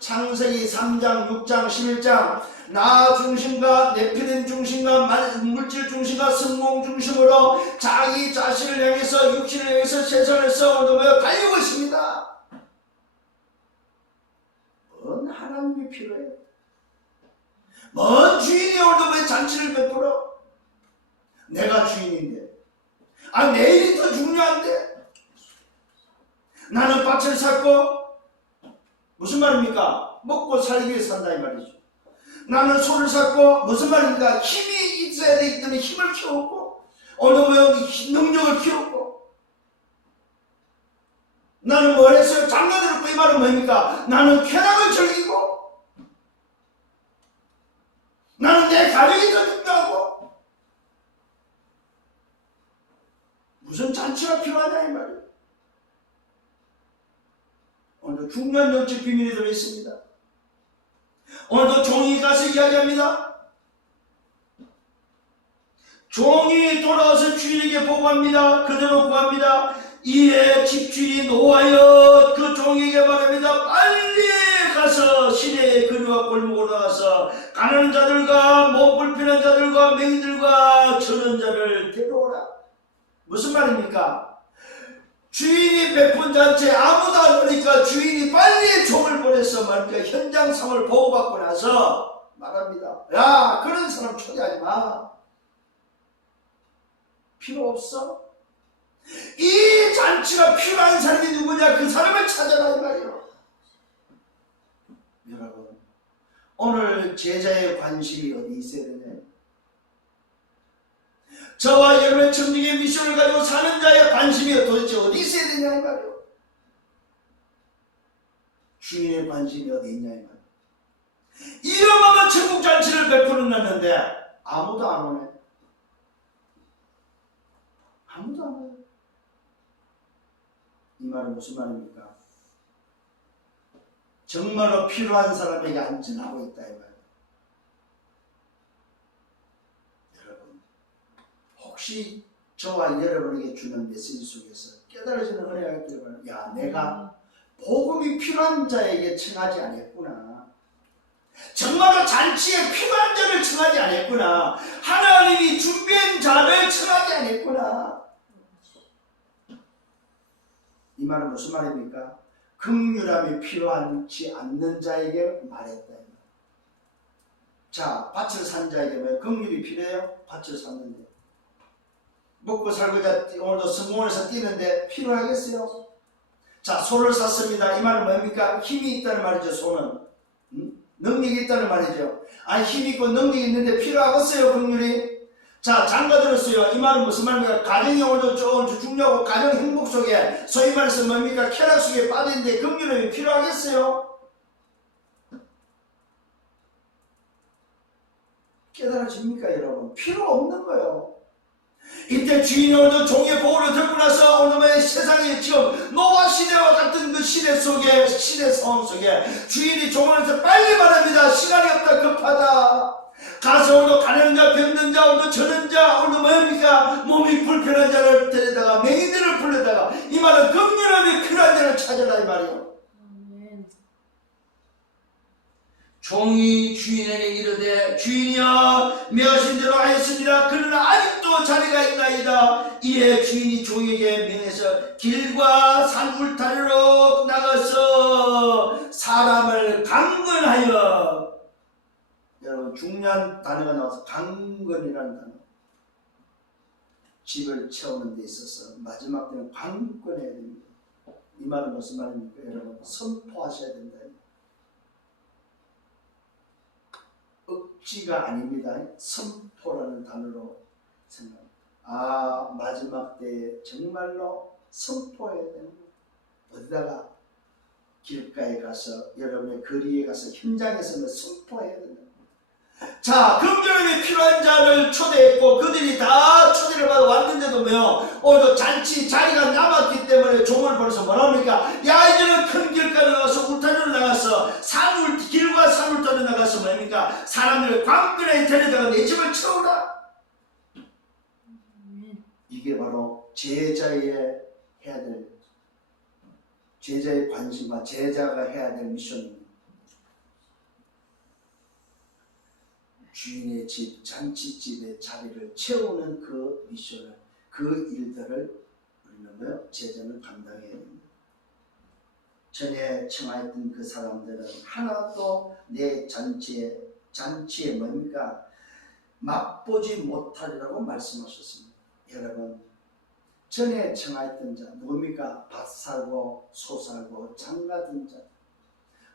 창세기 3장, 6장, 11장 나 중심과 네피림 중심과 물질 중심과 성공 중심으로 자기 자신을 향해서 육신을 향해서 세상을 썩어놓으며 달리고 있습니다. 뭔 하나님이 필요해요? 뭔 주인이 오늘도 왜 잔치를 베풀어? 내가 주인인데 내일이 더 중요한데 나는 밭을 샀고 무슨 말입니까? 먹고 살기 위해 산다 이 말이죠. 나는 소를 샀고 무슨 말입니까? 힘이 있어야 되기 때문에 힘을 키웠고 오늘 뭐 능력을 키웠고 나는 뭘 했어요? 장가들었고 이 말은 뭡니까? 나는 쾌락을 즐기고 나는 내 가정이 더 중요하고 무슨 잔치가 필요하냐 이 말이에요. 오늘도 중요한 영적 비밀이 들어있습니다. 오늘도 종이 가서 이야기합니다. 종이 돌아와서 주인에게 보고합니다. 그대로 구합니다. 이에 집주인이 노하여 그 종에게 말합니다. 빨리 가서 시내의 거리와 골목으로 나가서 가난한 자들과 몸 불편한 자들과 맹인들과 저런 자를 데려오라. 무슨 말입니까? 주인이 베푼 잔치에 아무도 안 오니까 주인이 빨리 종을 보내서 말이야 현장 상을 보고받고 나서 말합니다. 야, 그런 사람 초대하지 마. 필요 없어. 이 잔치가 필요한 사람이 누구냐? 그 사람을 찾아라 이 말이에요. 여러분, 오늘 제자의 관심이 어디 있어야 되나요? 저와 여러분의 청직의 미션을 가지고 사는 자의 관심이 도대체 어디 있어야 되냐 이 말이에요. 주인의 관심이 어디 있냐 이 말이에요. 이러면 천국 잔치를 베푸는 났는데 아무도 안 오네. 아무도 안 와요. 이 말은 무슨 말입니까? 정말로 필요한 사람에게 안전하고 있다 이 말이에요. 여러분, 혹시 저와 여러분에게 주는 메시지 속에서 깨달아지는 은혜가 있기를 바랍니다. 야, 내가 복음이 필요한 자에게 청하지 않았구나. 정말로 잔치에 필요한 자를 청하지 않았구나. 하나님이 준비한 자를 청하지 않았구나. 이 말은 무슨 말입니까? 긍휼함이 필요하지 않는 자에게 말했다. 자, 밭을 산 자에게 왜 긍휼이 필요해요? 밭을 샀는데 먹고 살고자 오늘도 성공해서 뛰는데 필요하겠어요? 자, 소를 샀습니다. 이 말은 뭡니까? 힘이 있다는 말이죠. 소는 능력이 있다는 말이죠. 아니, 힘이 있고 능력이 있는데 필요하겠어요? 긍휼이? 자, 장가 들었어요. 이 말은 무슨 말입니까? 가정이 오늘도 좀 중요하고 가정 행복 속에 소위 말해서 뭡니까? 쾌락 속에 빠졌는데 긍휼함이 필요하겠어요? 깨달아집니까 여러분? 필요 없는 거예요. 이때 주인이 오늘도 종의 보호를 들고 나서 오늘의 세상의 지금 노아 시대와 같은 그 시대 속에 시대 상황 속에 주인이 종한테 빨리 말합니다. 시간이 없다, 급하다. 가서 오늘도 가난한 자, 병든 자, 오늘도 저는 자, 오늘도 뭡니까? 몸이 불편한 자를 데려다가 맹인들을 불러다가 이 말은 긍휼함이 필요한 자를 찾아라 이 말이요. 종이 주인에게 이르되 주인이여 명하신 대로 하였습니다. 그러나 아직도 자리가 있나이다. 이에 주인이 종에게 명해서 길과 산 울타리로 나가서 사람을 강건하여, 여러분 중요한 단어가 나와서 강건이라는 단어, 집을 채우는 데 있어서 마지막 때는 강건해야 됩니다. 이 말은 무슨 말입니까? 여러분 선포하셔야 된다. 억지가 아닙니다. 선포라는 단어로 생각합니다. 아, 마지막 때에 정말로 선포해야 되는 거예요. 어디다가? 길가에 가서, 여러분의 거리에 가서, 현장에서는 선포해야 된다. 자, 긍휼함이 필요한 자를 초대했고 그들이 다 초대를 받아 왔는데도 뭐요? 오늘 잔치 자리가 남았기 때문에 종을 보내서 뭐랍니까? 야, 이제는 큰 길가에 나가서 울타리로 나가서 길과 산 울타리로 나가서 뭡니까? 사람들을 광변에 데려다가 내 집을 채우라. 이게 바로 제자의 해야 될, 제자의 관심과 제자가 해야 될 미션입니다. 주인의 집, 잔치집의 자리를 채우는 그 미션을, 그 일들을 우리는 제자는 감당해야 됩니다. 전에 청하였던 그 사람들은 하나도 내 잔치에 뭡니까? 맛보지 못하리라고 말씀하셨습니다. 여러분, 전에 청하였던 자 누굽니까? 밭 살고 소 살고 장가든 자,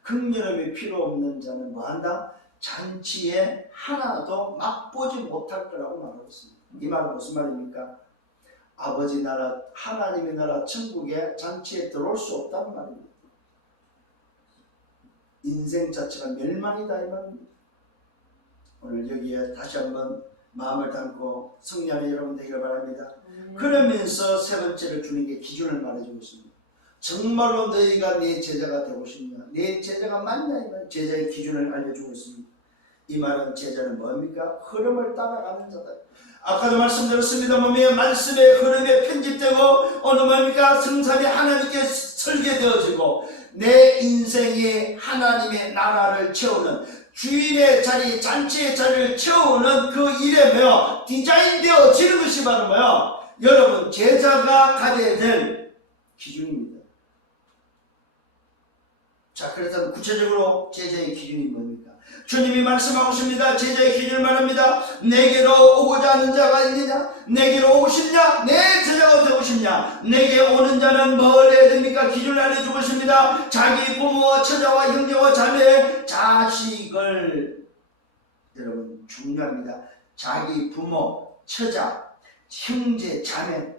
긍휼함이 필요 없는 자는 뭐한다? 잔치에 하나도 맛보지 못할 거라고 말하고 있습니다. 이 말은 무슨 말입니까? 아버지 나라, 하나님의 나라, 천국의 잔치에 들어올 수 없다는 말입니다. 인생 자체가 멸망이다 이 말입니다. 오늘 여기에 다시 한번 마음을 담고 성령의 여러분 되기를 바랍니다. 그러면서 세 번째로 주님께 기준을 말해주고 있습니다. 정말로 너희가 내 제자가 되고 싶냐? 내 제자가 맞냐? 이 말, 제자의 기준을 알려주고 있습니다. 이 말은 제자는 뭡니까? 흐름을 따라가는 자다. 아까도 말씀드렸습니다. 몸의 말씀의 흐름에 편집되고 어느 뭡니까? 성삼위 하나님께 설계되어지고 내 인생이 하나님의 나라를 채우는 주인의 자리, 잔치의 자리를 채우는 그 일에 뭐요? 디자인되어지는 것이 바로 뭐요? 여러분 제자가 가져야 될 기준입니다. 자, 그렇다면 구체적으로 제자의 기준이 뭡니까? 주님이 말씀하고 있습니다. 제자의 기준을 말합니다. 내게로 오고자 하는 자가 있느냐? 내게로 오고 싶냐? 내 제자가 되고 싶냐? 내게 오는 자는 뭘 해야 됩니까? 기준을 알려주고 있습니다. 자기 부모와 처자와 형제와 자매, 자식을, 여러분 중요합니다. 자기 부모, 처자, 형제, 자매,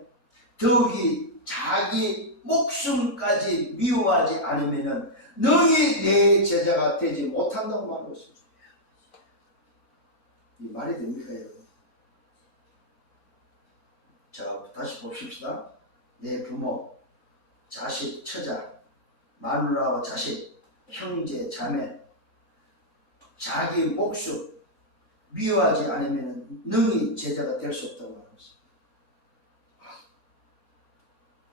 더욱이 자기 목숨까지 미워하지 않으면은 너희 내 제자가 되지 못한다고 말하고 있습니다. 이 말이 됩니까 여러분? 자, 다시 봅시다. 내 부모, 자식, 처자, 마누라와 자식, 형제, 자매, 자기 목숨 미워하지 않으면 능히 제자가 될 수 없다고 말하고 있습니다.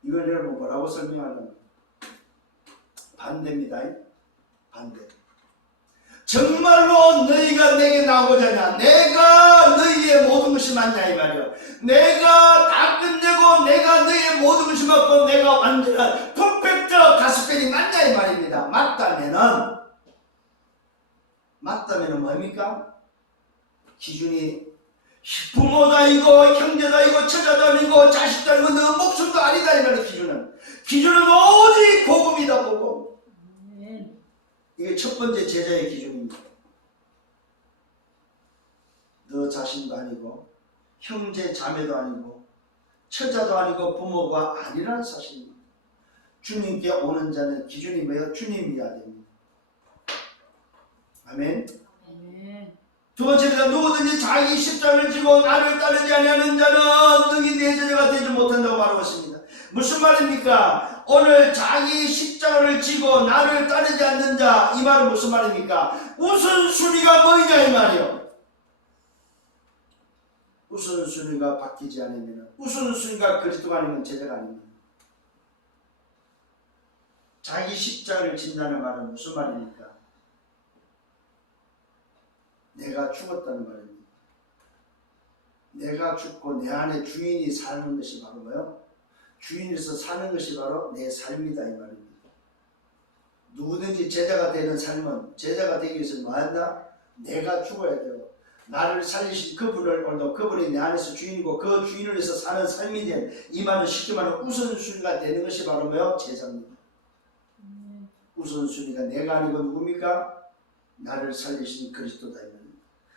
이걸 여러분 뭐라고 설명하려면 반대입니다. 반대. 정말로 너희가 내게 나오고자 하냐? 내가 너희의 모든 것이 맞냐 이 말이요. 내가 다 끝내고 내가 너희의 모든 것이 맞고 내가 완전한 퍼펙트 가스펠이 맞냐 이 말입니다. 맞다면은 뭡니까? 기준이 부모도 아니고 형제도 아니고 처자도 아니고 자식도 아니고 너 목숨도 아니다 이 말이야. 기준은 오직 복음이다. 복음. 이게 첫 번째 제자의 기준입니다. 너 자신도 아니고 형제 자매도 아니고 처자도 아니고 부모가 아니라는 사실입니다. 주님께 오는 자는 기준이 뭐예요? 주님이어야 됩니다. 아멘. 두 번째입니다. 누구든지 자기 십자가를 지고 나를 따르지 아니하는 자는 능히 내 제자가 되지 못한다고 말하고 있습니다. 무슨 말입니까? 오늘 자기 십자가를 지고 나를 따르지 않는 자, 이 말은 무슨 말입니까? 우선순위가 뭐냐 이 말이요. 우선순위가 바뀌지 않으면, 우선순위가 그리스도가 아니면 제자가 아닙니다. 자기 십자가를 진다는 말은 무슨 말입니까? 내가 죽었다는 말입니다. 내가 죽고 내 안에 주인이 사는 것이 바로 뭐예요? 주인으로서 사는 것이 바로 내 삶이다 이 말입니다. 누구든지 제자가 되는 삶은, 제자가 되기 위해서 뭐 한다? 내가 죽어야 돼요. 나를 살리신 그분을, 그분이 내 안에서 주인이고 그 주인을 위해서 사는 삶이 된, 이 말은 쉽게 말하면 우선순위가 되는 것이 바로 뭐예요? 제자입니다. 우선순위가 내가 아니고 누굽니까? 나를 살리신 그리스도다 이 말입니다.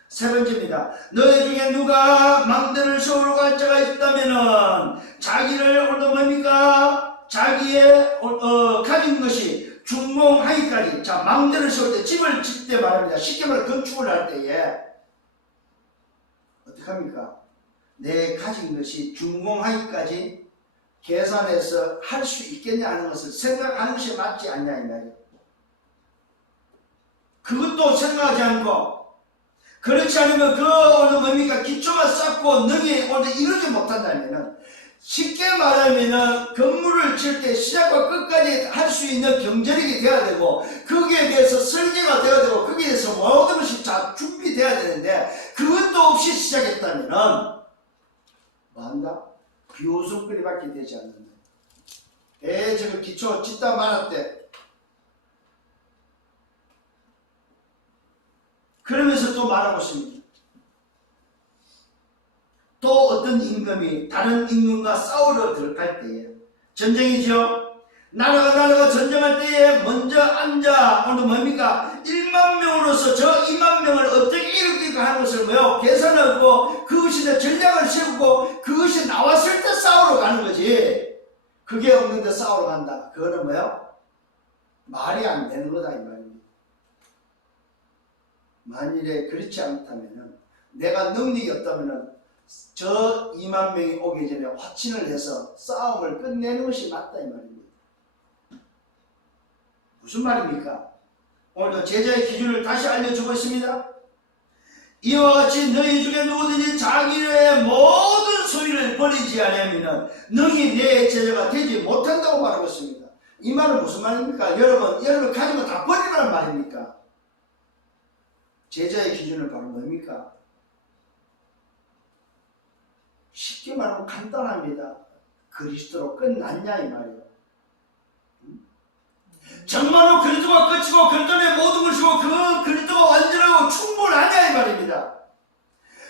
세 번째입니다. 너희 중에 누가 망대를 세우러 갈 자가 있다면은 자기를 오늘 뭡니까? 자기의 가진 것이 중공하기까지. 자, 망대를 세울 때, 집을 짓 때 말합니다. 쉽게 말해 건축을 할 때에 어떻게 합니까? 내 가진 것이 중공하기까지 계산해서 할 수 있겠냐 하는 것을 생각하는 것이 맞지 않냐 이 말이에요. 그것도 생각하지 않고, 그렇지 않으면 오늘 뭡니까? 기초가 쌓고 능히 오늘 이루지 못한다면은, 쉽게 말하면은 건물을 칠 때 시작과 끝까지 할 수 있는 경제력이 돼야 되고, 거기에 대해서 설계가 돼야 되고, 거기에 대해서 모든 것이 다 준비돼야 되는데, 그것도 없이 시작했다면은 뭐한다? 비웃음거리밖에 되지 않는다. 저거 기초 짓다 말았대. 그러면서 또 말하고 있습니다. 또 어떤 임금이 다른 임금과 싸우러 들어갈 때에, 전쟁이죠. 나라가 전쟁할 때에 먼저 앉아, 오늘 뭡니까? 1만 명으로서 저 2만 명을 어떻게 일으킬까 하는 것을 뭐요? 계산하고 하고 그것이 내 전략을 세우고 그것이 나왔을 때 싸우러 가는 거지. 그게 없는데 싸우러 간다. 그거는 뭐야? 말이 안 되는 거다 이 말입니다. 만일에 그렇지 않다면은 내가 능력이 없다면은 저 2만 명이 오기 전에 화친을 해서 싸움을 끝내는 것이 맞다 이 말입니다. 무슨 말입니까? 오늘도 제자의 기준을 다시 알려주고 있습니다. 이와 같이 너희 중에 누구든지 자기의 모든 소유를 버리지 않으면 능히 내 제자가 되지 못한다고 말하고 있습니다. 이 말은 무슨 말입니까? 여러분 가진 거 다 버리라는 말입니까? 제자의 기준은 바로 뭡니까? 쉽게 말하면 간단합니다. 그리스도로 끝났냐 이 말이에요. 정말로 그리스도가 끝이고 그리스도의 모든 것이고 그 그리스도가 완전하고 충분하냐 이 말입니다.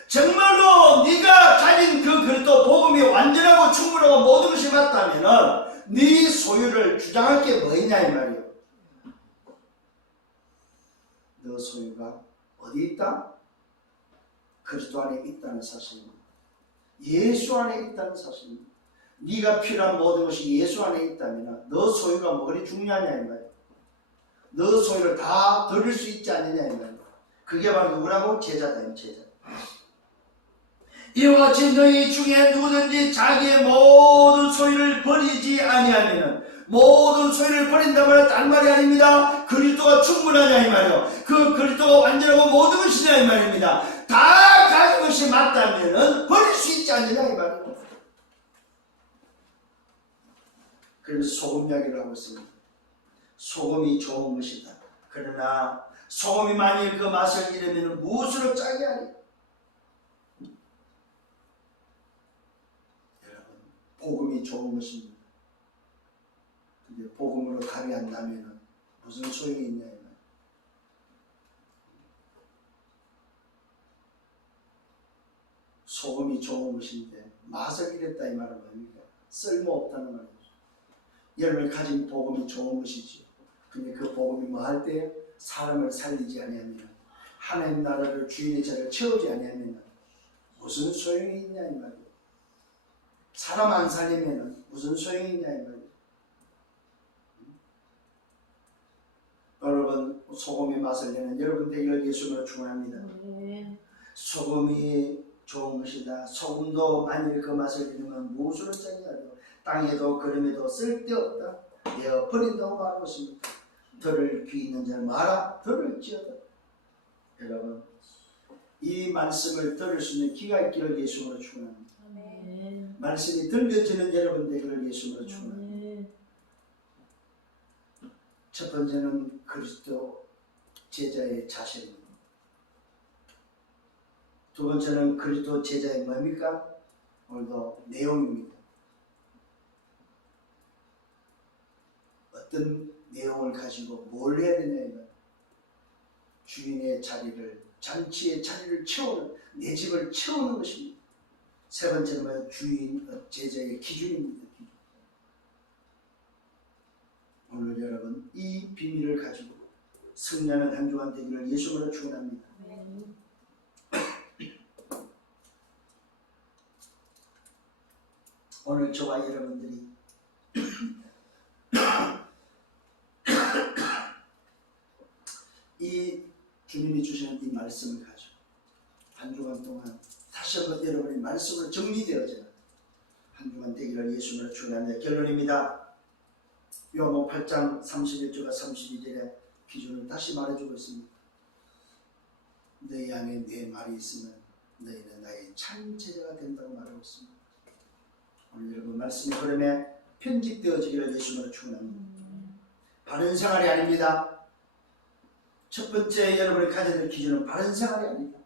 정말로 네가 가진 그 그리스도 복음이 완전하고 충분하고 모든 것이 맞다면은 네 소유를 주장할 게 뭐냐 이 말이에요. 너 소유가 어디 있다? 그리스도 안에 있다는 사실입니다. 예수 안에 있다는 사실입니다. 네가 필요한 모든 것이 예수 안에 있다면 너 소유가 뭐가 중요하냐 이 말이에요. 너 소유를 다 드릴 수 있지 않느냐 이 말이에요. 그게 바로 누구라고? 제자다. 제자. 이와 같이 너희 중에 누구든지 자기의 모든 소유를 버리지 아니하면 모든 소유를 버린다면 딴 말이 아닙니다. 그리스도가 충분하냐 이 말이에요. 그 그리스도가 완전하고 모든 것이냐 이 말입니다. 다 가진 것이 맞다면 버릴 수 있지 않느냐 이 말이에요. 그래서 소금 이야기를 하고 있습니다. 소금이 좋은 것이다. 그러나 소금이 만일 그 맛을 잃으면 무엇으로 짜게 하리? 여러분, 복음이 좋은 것입니다. 근데 복음으로 답이 안 나면 무슨 소용이 있냐 이 말. 소금이 좋은 것인데 맛을 잃었다 이 말은 뭡니까? 쓸모없다는 말이죠. 여러분이 가진 복음이 좋은 것이죠. 근데 그 복음이 뭐 할 때 사람을 살리지 아니하면 하나님 나라를 주인의 자리를 채우지 아니하면 무슨 소용이 있냐 이 말이에요. 사람 안 살리면 무슨 소용이 있냐 이 말이에요. 여러분 소금의 맛을 내는 여러분 되기를 예수님으로 축원합니다. 소금이 좋은 것이다. 소금도 만일 그 맛을 잃으면 무엇으로 짜게 하죠? 땅에도 걸음에도 쓸데없다. 내어 버린다고 말하고 있습니다. 들을 귀 있는 자는 말아 들을지어다. 여러분 이 말씀을 들을 수 있는 귀가 있기를 예수님으로 축원합니다. 말씀이 들려지는 여러분 되기를 예수님으로 축원합니다. 첫 번째는 그리스도 제자의 자세입니다. 두 번째는 그리스도 제자의 뭡니까? 오늘도 내용입니다. 어떤 내용을 가지고 뭘 해야 되냐면 주인의 자리를 잔치의 자리를 채우는 내 집을 채우는 것입니다. 세 번째는 주인 제자의 기준입니다. 오늘 여러분 이 비밀을 가지고 승리하는 한 주간 되기를 예수님으로 축원합니다. 오늘 저와 여러분들이 이 주님이 주시는 이 말씀을 가지고 한 주간 동안 다시 한번 여러분의 말씀으로 정리되어지는 한 주간 되기를 예수님으로 축원합니다. 결론입니다. 요한복음 8장 31절과 32절의 기준을 다시 말해주고 있습니다. 너희 안에 내 말이 있으면 너희는 나의 참 제자가 된다고 말하고 있습니다. 오늘 여러분 말씀의 흐름에 편집되어지기를 예수님으로 축원합니다. 바른 생활이 아닙니다. 첫 번째 여러분이 가져야 될 기준은 바른 생활이 아닙니다.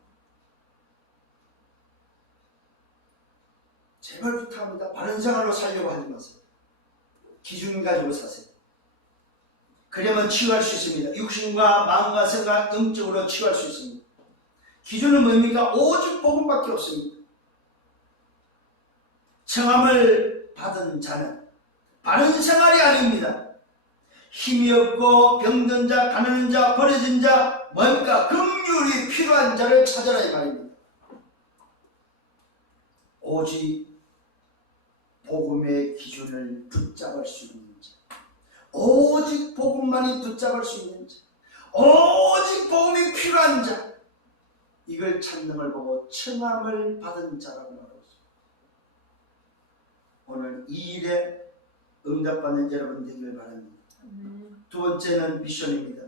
제발 부탁합니다. 바른 생활로 살려고 하지 마세요. 기준 가지고 사세요. 그러면 치유할 수 있습니다. 육신과 마음과 생각, 영적으로 치유할 수 있습니다. 기준은 뭡니까? 오직 복음밖에 없습니다. 청함을 받은 자는 바른 생활이 아닙니다. 힘이 없고 병든 자, 가난한 자, 버려진 자, 뭡니까? 긍휼이 필요한 자를 찾아라 이 말입니다. 오직 복음의 기준을 붙잡을 수 있는 자, 오직 복음만이 붙잡을 수 있는 자, 오직 복음이 필요한 자, 이걸 찾는 걸 보고 청함을 받은 자라고 말하고 있습니다. 오늘 이 일에 응답받는 여러분 되기를 바랍니다. 두 번째는 미션입니다.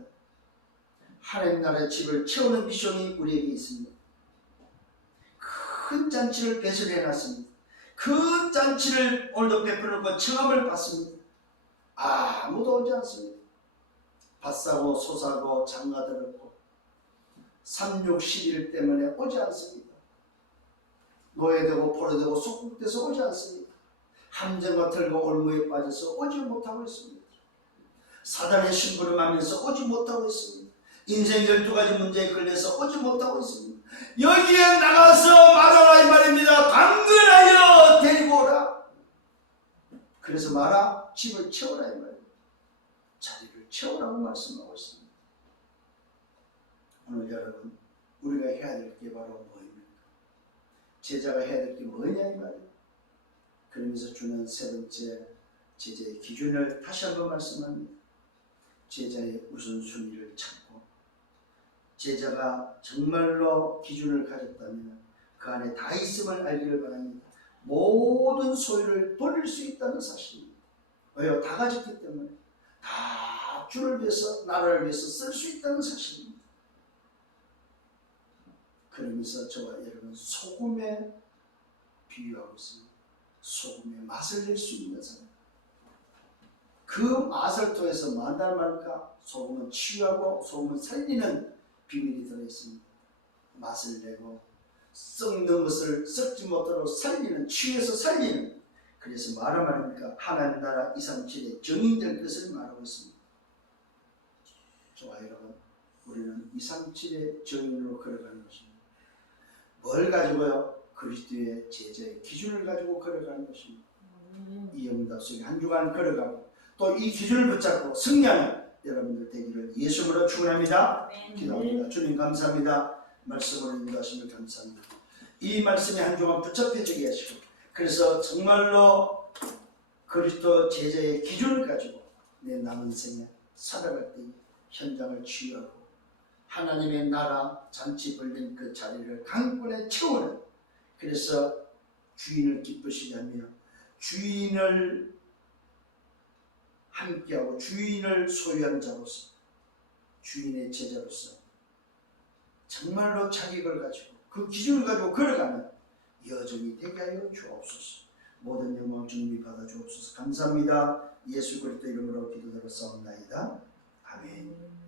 하나님 나라의 집을 채우는 미션이 우리에게 있습니다. 큰 잔치를 배설해 놨습니다. 그 잔치를 오늘도 베풀고 청함을 받습니다. 아무도 오지 않습니다. 밭 사고 소 사고 장가 들었고 3611 때문에 오지 않습니다. 노예되고 포로되고 속국돼서 오지 않습니다. 함정과 들고 올무에 빠져서 오지 못하고 있습니다. 사단의 심부름하면서 오지 못하고 있습니다. 인생 12가지 문제에 걸려서 오지 못하고 있습니다. 여기에 나가서 말하라 이 말입니다. 강건하여 데리고 오라. 그래서 말아 집을 채우라 이 말입니다. 자리를 채우라고 말씀하고 있습니다. 오늘 여러분 우리가 해야 될 게 바로 뭐입니까? 제자가 해야 될 게 뭐냐 이 말이에요. 그러면서 주는 세 번째 제자의 기준을 다시 한번 말씀합니다. 제자의 우선순위를 찾고 제자가 정말로 기준을 가졌다면 그 안에 다 있음을 알기를 바랍니다. 모든 소유를 버릴 수 있다는 사실입니다. 왜요? 다 가졌기 때문에 다 주를 위해서 나라를 위해서 쓸 수 있다는 사실입니다. 그러면서 저와 여러분 소금에 비유하고 있습니다. 소금의 맛을 낼 수 있는 사람. 그 맛을 통해서 만날 말까? 소금은 치유하고 소금은 살리는 비밀이 들어있습니다. 맛을 내고 썩는 것을 썩지 못하도록 살리는, 치유해서 살리는. 그래서 말은 말입니까? 하나님 나라 237의 정인될 것을 말하고 있습니다. 저와 여러분, 우리는 237의 정인으로 걸어가는 것입니다. 뭘 가지고요? 그리스도의 제자의 기준을 가지고 걸어가는 것입니다. 이 응답 속에 한 주간 걸어가고 또 이 기준을 붙잡고 승리하는 여러분들 되기를 예수님으로 축원합니다. 기도합니다. 주님 감사합니다. 말씀으로 인도하심을 감사합니다. 이 말씀이 한 주간 붙잡혀지게 하시고 그래서 정말로 그리스도 제자의 기준을 가지고 내 남은 생에 살아갈 때 현장을 치유하고 하나님의 나라 잔치 벌린 그 자리를 강권에 채우는, 그래서 주인을 기쁘시게 하며 주인을 함께하고 주인을 소유한 자로서 주인의 제자로서 정말로 자격을 가지고 그 기준을 가지고 걸어가는 여정이 되게 하여 주옵소서. 모든 영광 주님이 받아 주옵소서. 감사합니다. 예수 그리스도 이름으로 기도드렸사옵나이다. 아멘.